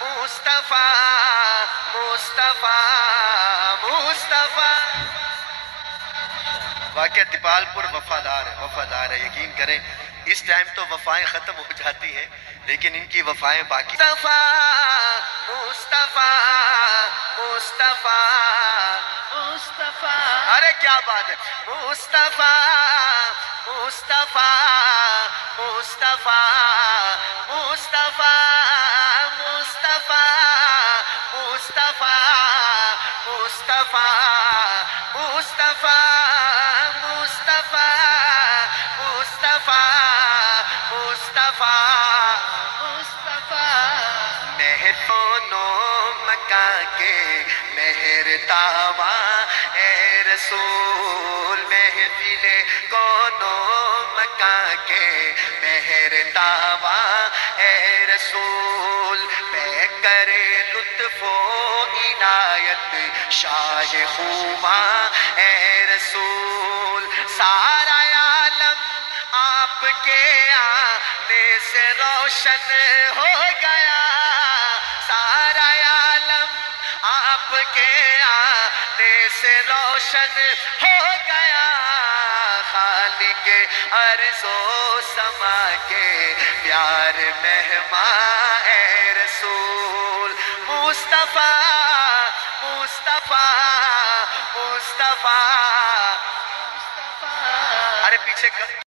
مصطفیٰ مصطفیٰ مصطفیٰ. واقعہ دیپال پور وفادار ہے. یقین کریں اس ٹائم تو وفائیں ختم ہو جاتی ہیں لیکن ان کی وفائیں باقی. مصطفیٰ مصطفیٰ مصطفیٰ مصطفیٰ. ارے کیا بات ہے. مصطفیٰ مصطفیٰ مصطفیٰ مصطفیٰ مصطفیٰ مصطفیٰ مصطفیٰ مصطفیٰ مصطفیٰ مصطفیٰ مصطفیٰ مصطفیٰ. مہربانوں مکہ کے مہر تابا اے رسول. محفل کونوں مکہ کے مہر تابا اے رسول. میں کرے لطف و عنایت شاہ خوباں اے رسول. سارا عالم آپ کے آنے سے روشن ہو گیا. سارا عالم آپ کے آنے سے روشن ہو گیا. خالق ارض و سما کے پیار مہمان اے رسول. مصطفیٰ مصطفیٰ مصطفیٰ. ارے پیچھے